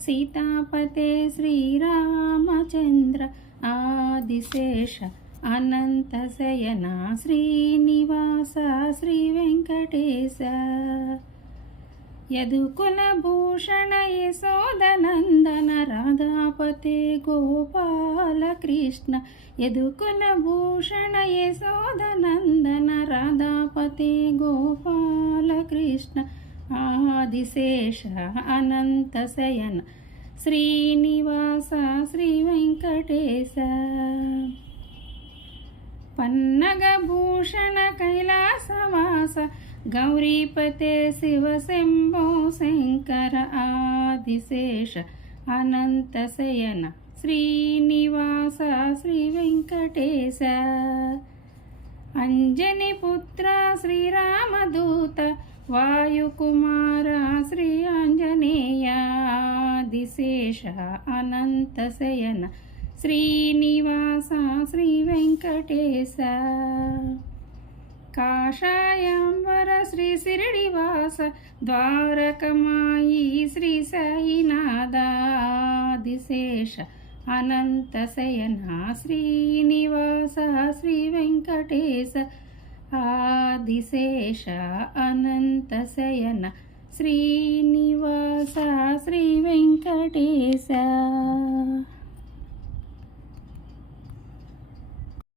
సీతాపతే శ్రీరామచంద్ర ఆదిశేష అనంత శయన శ్రీనివాస శ్రీ వెంకటేశ యదుకుల భూషణ యశోదనందన రాధాపతే గోపాల కృష్ణ యదుకుల భూషణ యశోదనందన రాధాపతే గోపాల ఆదిశేష అనంత శయన శ్రీనివాస శ్రీ వెంకటేశ పన్నగభూషణ కైలాసవాస గౌరీపతే శివ శంభో శంకర ఆదిశేష అనంత శయన శ్రీనివాస శ్రీ వెంకటేశ అంజని పుత్ర శ్రీరామదూత వాయుకుమార శ్రీ ఆంజనేయ ఆదిశేష అనంతశయన శ్రీనివాస శ్రీ వెంకటేశ. కాషాయాంబర శ్రీ శిరిడివాస ద్వారకమాయి శ్రీ సాయినాథాదిశేష అనంతశయన శ్రీనివాస శ్రీ వెంకటేశ. ఆదిశేష అనంతశయన శ్రీనివాస శ్రీ వెంకటేశ.